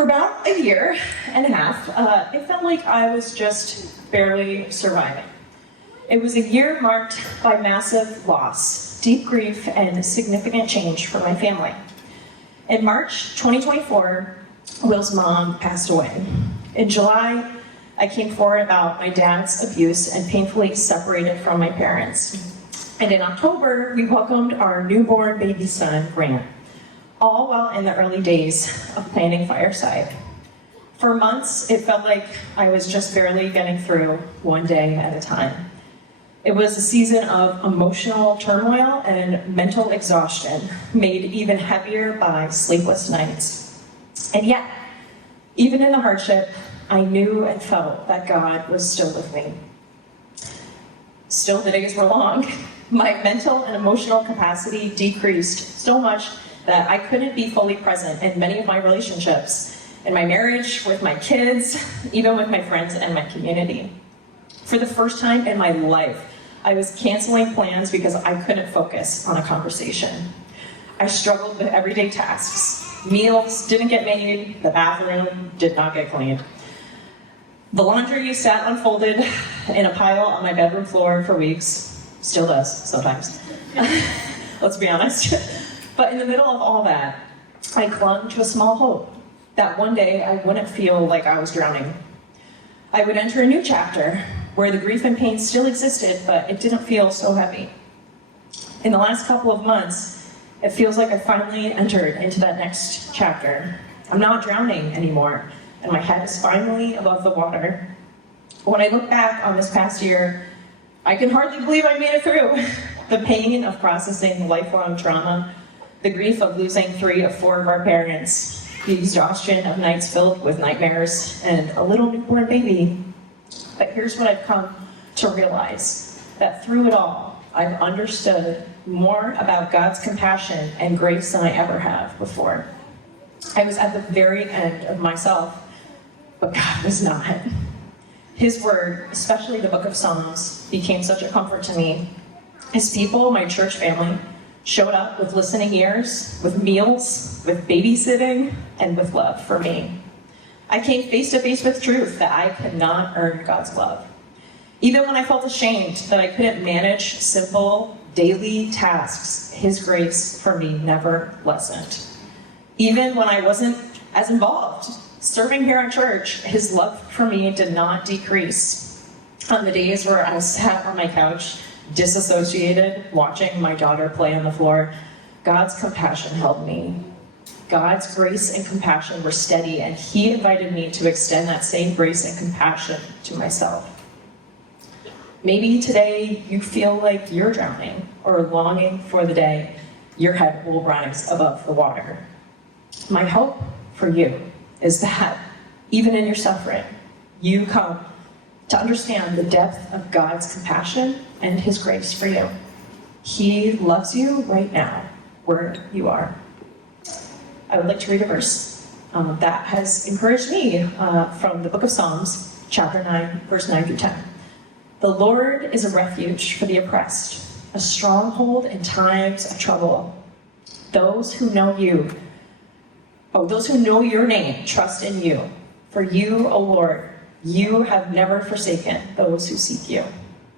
For about a year and a half, it felt like I was just barely surviving. It was a year marked by massive loss, deep grief, and significant change for my family. In March 2024, Will's mom passed away. In July, I came forward about my dad's abuse and painfully separated from my parents. And in October, we welcomed our newborn baby son, Grant, all while in the early days of planning Fireside. For months, it felt like I was just barely getting through one day at a time. It was a season of emotional turmoil and mental exhaustion, made even heavier by sleepless nights. And yet, even in the hardship, I knew and felt that God was still with me. Still, the days were long. My mental and emotional capacity decreased so much that I couldn't be fully present in many of my relationships, in my marriage, with my kids, even with my friends and my community. For the first time in my life, I was canceling plans because I couldn't focus on a conversation. I struggled with everyday tasks. Meals didn't get made, the bathroom did not get cleaned. The laundry sat unfolded in a pile on my bedroom floor for weeks. Still does, sometimes. Let's be honest. But in the middle of all that, I clung to a small hope that one day I wouldn't feel like I was drowning. I would enter a new chapter where the grief and pain still existed, but it didn't feel so heavy. In the last couple of months, it feels like I finally entered into that next chapter. I'm not drowning anymore, and my head is finally above the water. When I look back on this past year, I can hardly believe I made it through. The pain of processing lifelong trauma, the grief of losing 3 of 4 of our parents, the exhaustion of nights filled with nightmares, and a little newborn baby. But here's what I've come to realize, that through it all, I've understood more about God's compassion and grace than I ever have before. I was at the very end of myself, but God was not. His word, especially the book of Psalms, became such a comfort to me. His people, my church family, showed up with listening ears, with meals, with babysitting, and with love for me. I came face to face with truth that I could not earn God's love. Even when I felt ashamed that I couldn't manage simple, daily tasks, His grace for me never lessened. Even when I wasn't as involved serving here at church, His love for me did not decrease. On the days where I sat on my couch, disassociated, watching my daughter play on the floor, God's compassion held me. God's grace and compassion were steady, and He invited me to extend that same grace and compassion to myself. Maybe today you feel like you're drowning or longing for the day your head will rise above the water. My hope for you is that even in your suffering, you come to understand the depth of God's compassion and His grace for you. He loves you right now, where you are. I would like to read a verse that has encouraged me from the book of Psalms, chapter 9, verse 9 through 10. The Lord is a refuge for the oppressed, a stronghold in times of trouble. Those who know your name, trust in you. For you, O Lord, you have never forsaken those who seek you.